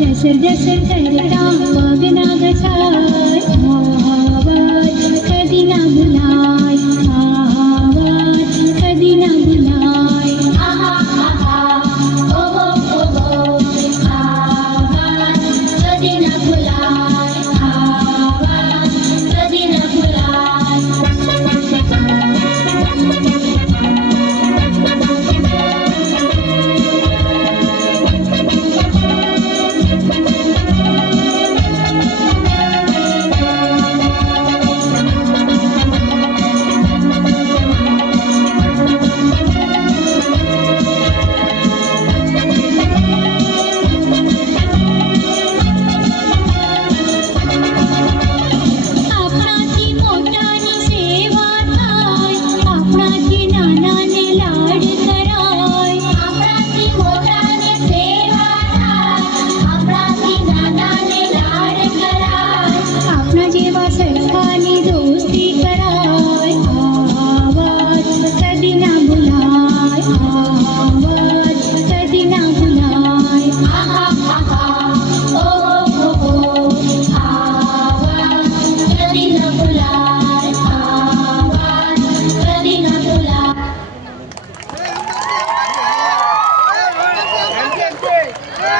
जसर जसर करता पग ना घसाय आवाज कधी ना भुलाय आवाज कधी ना भुलाय आहा आहा ओ आवाज कधी ना भुलाय आवाज कधी ना भुलाय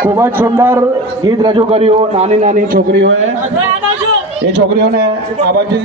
खूब ज सुंदर गीत रजू कर्યું नानी नानी छोकरीओए। ए छोकरीओने आबाजी